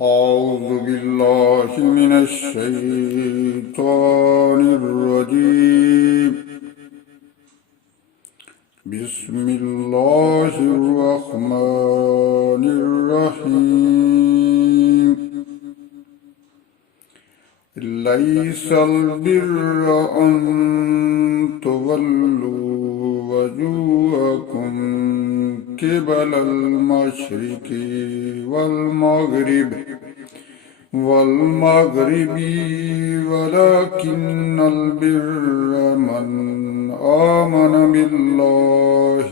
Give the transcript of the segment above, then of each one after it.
أعوذ بالله من الشيطان الرجيم. بسم الله الرحمن الرحيم. ليس البر أن تولوا وجوهكم قبل المشرق والمغرب ولكن البر من آمن بالله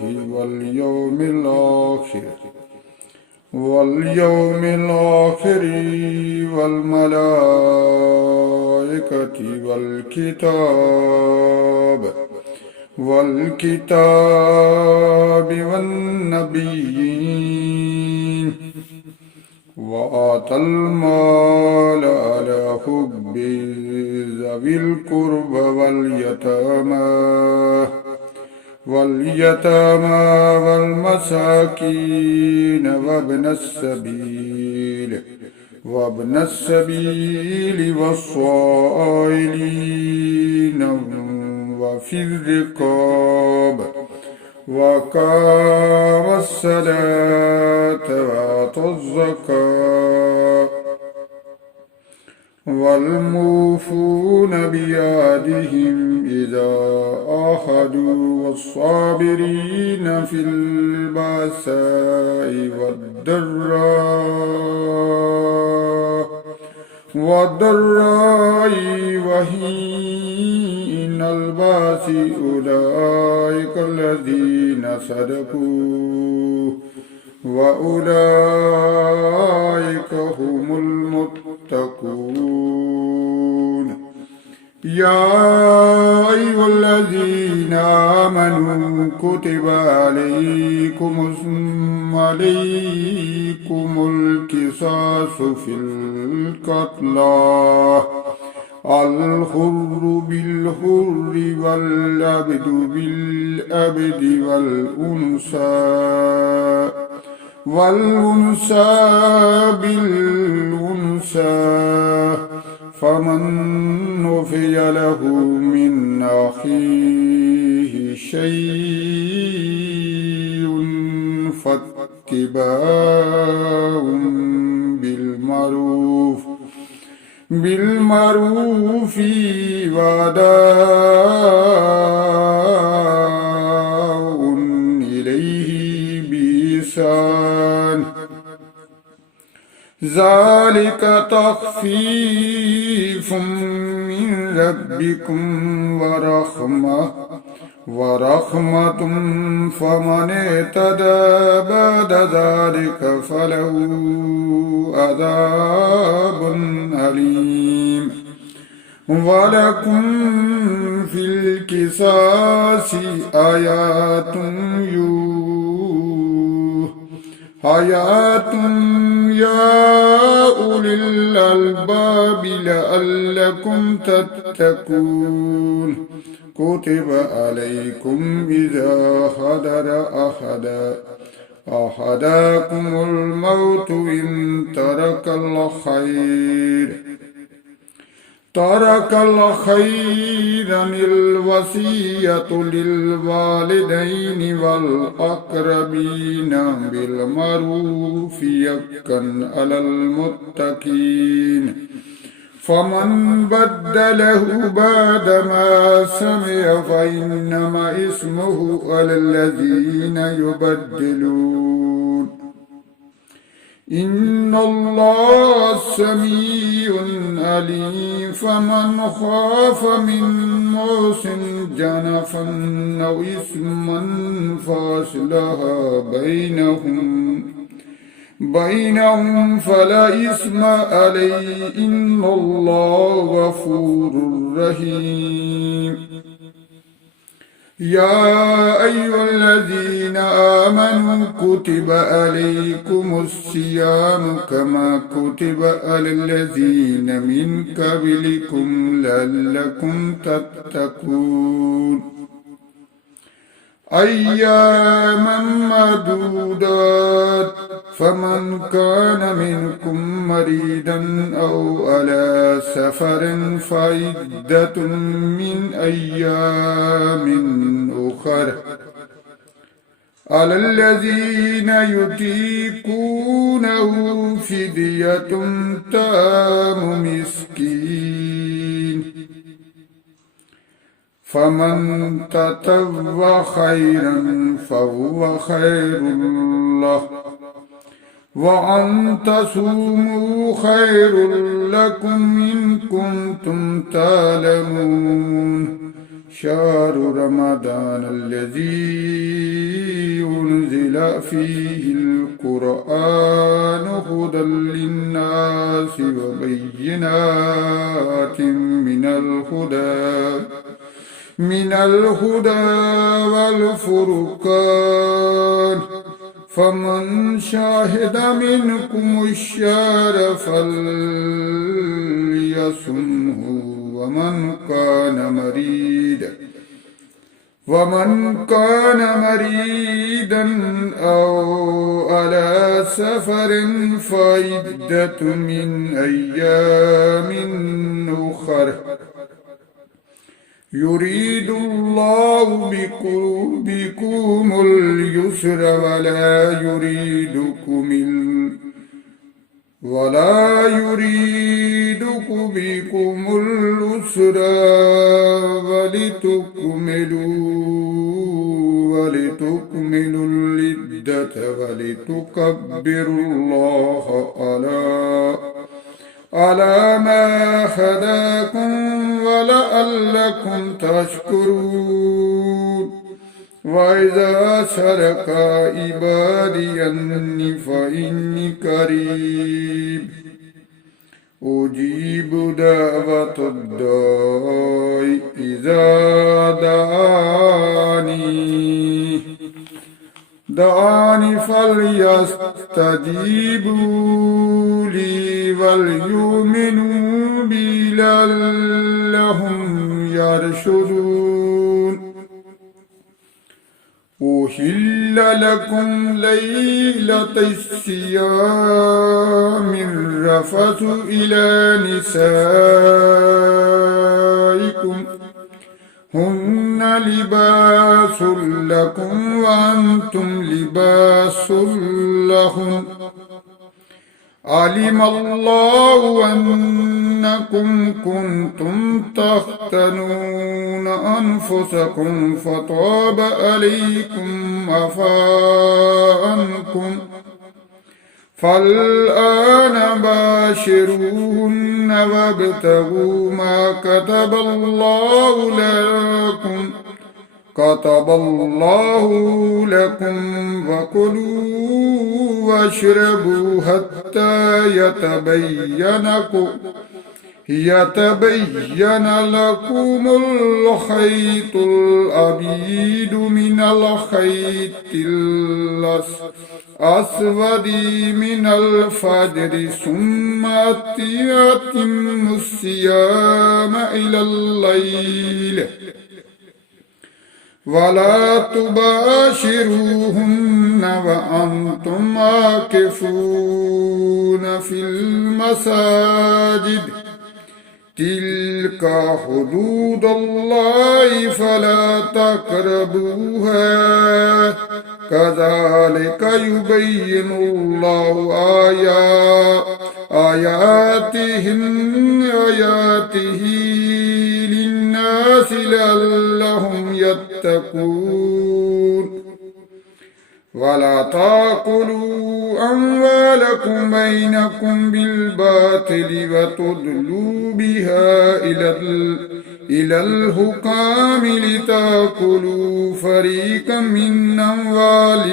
واليوم الآخر والملائكة والكتاب والنبيين وآتى المال على حبه ذوي القربى واليتامى والمساكين وابن السبيل والصائلين وفي الرقاب وقام الصلاة وآتى الزكاة والموفون بعهدهم إذا عاهدوا والصابرين في البأساء والضراء وحين البأس أولئك الذين صدقوا وأولئك هم المتقون. يا أيها الذين آمنوا كتب عليكم القصاص في القتلى الحر بالحر والعبد بالعبد والأنثى بالأنثى فمن عفي له من أخيه شيء فاتباع بالمعروف وأداء إليه بإحسان ذلك تخفيف من ربكم ورحمة فمن اعتدى بعد ذلك فله عذاب أليم. ولكم في القصاص حياة يا أولي الألباب لعلكم تتقون. كتب عليكم إذا حضر أحدكم الموت إن ترك الخير الوصية للوالدين والأقربين بالمعروف حقا على المتقين. فمن بدله بعدما سمع فإنما اسمه على الذين يبدلون. إن الله سميع عليم. فمن خاف من موص جنفا أو إثما فأصلح بينهم فلا إثم عليه إن الله غفور رحيم. يا أيها الذين آمنوا كتب عليكم الصيام كما كتب على الذين من قبلكم لعلكم تتقون. أياما معدودات فمن كان منكم مريضا أو على سفر فعدة من أيام أخر على الذين يطيقونه فدية طعام مسكين فمن تطوع خيرا فهو خير له وأن تصوموا خير لكم إن كنتم تعلمون شهر رمضان الذي أنزل فيه القرآن هدى للناس وبينات من الهدى والفرقان فمن شاهد منكم الشهر فليصمه ومن كان مريدا أو على سفر فعدة من أيام أخر يريد الله بكم اليسر ولا يريد بكم العسر ولتكملوا العدة ولتكبروا الله على ما هداكم ولعلكم تشكرون وإذا شرك عبادي أني فإني قريب أجيب دعوة الداعي إذا دعاني فليستجيبوا لي وليؤمنوا بي لعلهم يرشدون أحل لكم ليلة الصيام الرفث إلى نسائكم هن لباس لكم وأنتم لباس لهم علم الله أنكم كنتم تختنون أنفسكم فتاب عليكم عفا عنكم فالآن باشروهن وابتغوا ما كتب الله لكم وكلوا واشربوا حتى يتبين لكم الخيط الأبيض من الخيط الأسود من الفجر ثم أتموا الصيام إلى الليل ولا تباشروهن وأنتم عاكفون في المساجد تلك حدود الله فلا تقربوها كذلك يبين الله آياته للناس لعلهم يتقون ولا تأكلوا أموالكم بينكم بالباطل وتدلوا بها إلى الحكام لتأكلوا فريقا من أموال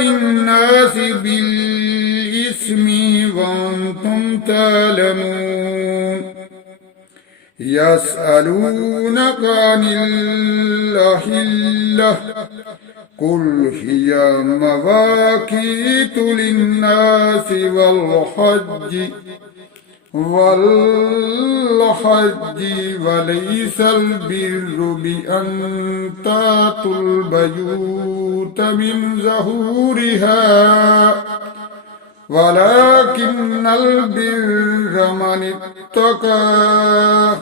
الناس بالإثم وأنتم تعلمون يسألونك عن الأهلة قل هي مواقيت للناس والحج والحج وليس البر بأن تأتوا البيوت من ظهورها ولكن البر من اتقى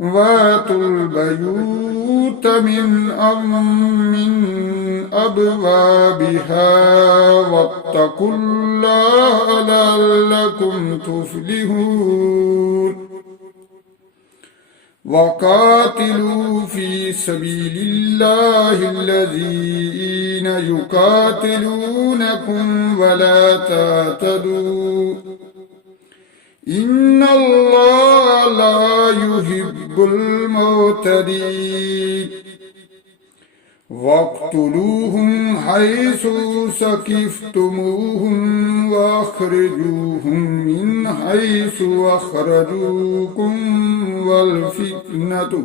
واتوا البيوت من أبوابها واتقوا الله لعلكم تفلحون وقاتلوا في سبيل الله الذين يقاتلونكم ولا تعتدوا إن الله لا يحب المعتدين واقتلوهم حيث ثقفتموهم وأخرجوهم من حيث أخرجوكم والفتنة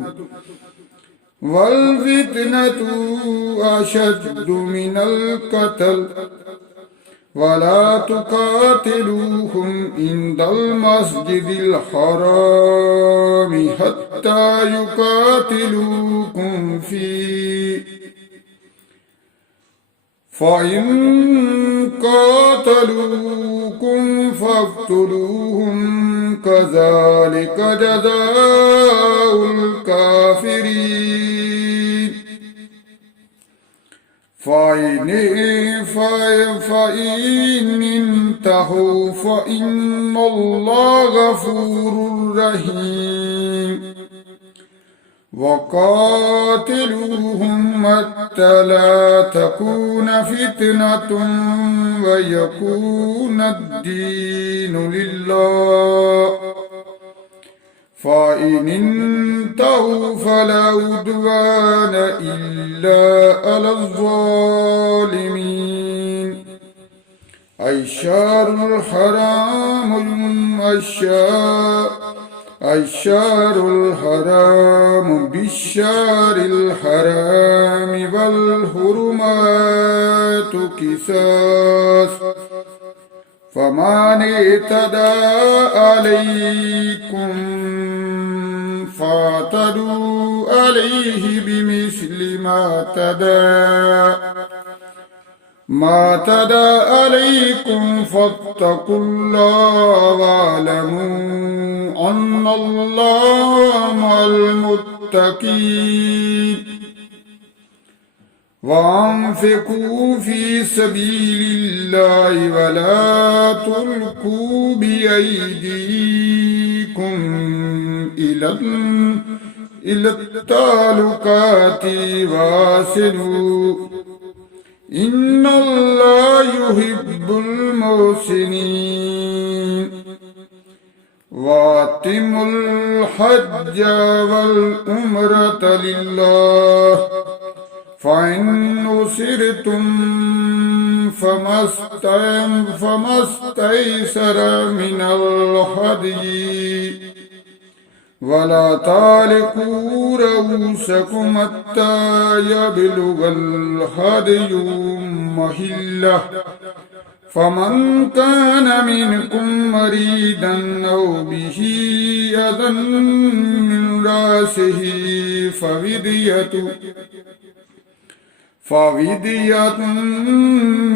أشد من القتل ولا تقاتلوهم عند المسجد الحرام حتى يقاتلوكم فيه فإن قاتلوكم فاقتلوهم كذلك جزاء الكافرين فإن انتهوا فإن الله غفور رحيم وقاتلوهم حتى لا تكون فتنة ويكون الدين لله فإن انتهوا فلا عدوان إلا على الظالمين الشهر الحرام بالشهر الحرام والحرمات قصاص فمن اعتدى عليكم فاعتدوا عليه بمثل ما اعتدى عليكم فاتقوا الله واعلموا أن الله مع المتقين وأنفقوا في سبيل الله ولا تلقوا بأيديكم إلى التهلكة واحسنوا إن الله يحب المحسنين وأتموا الحج والعمرة لله فإن نصرتم فما استيسر من الهدي ولا تعلقوا رؤوسكم حتى يبلغ الهدي محله فمن كان منكم مريضا أو به أذى من رأسه ففدية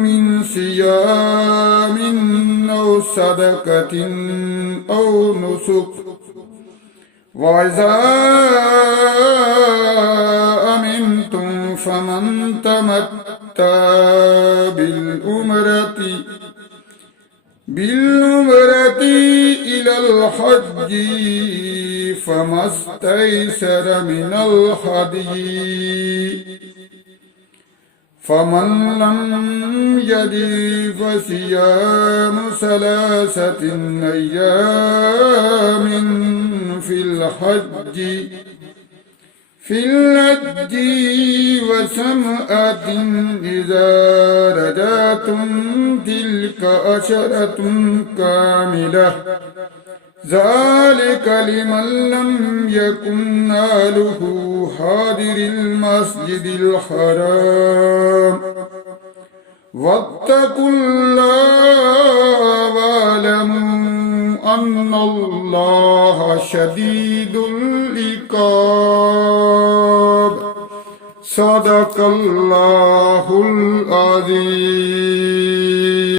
من صيام أو صدقة أو نسك وإذا أمنتم فمن تمتع بالعمرة إلى الحج فما استيسر من الهدي فمن لم يجد فصيام 3 أيام في الحج وسبعة إذا رجعتم تلك 10 كاملة ذلك لمن لم يكن أهله حاضر المسجد الحرام واتقوا الله واعلموا أن أن الله شديد العقاب. صدق الله العظيم.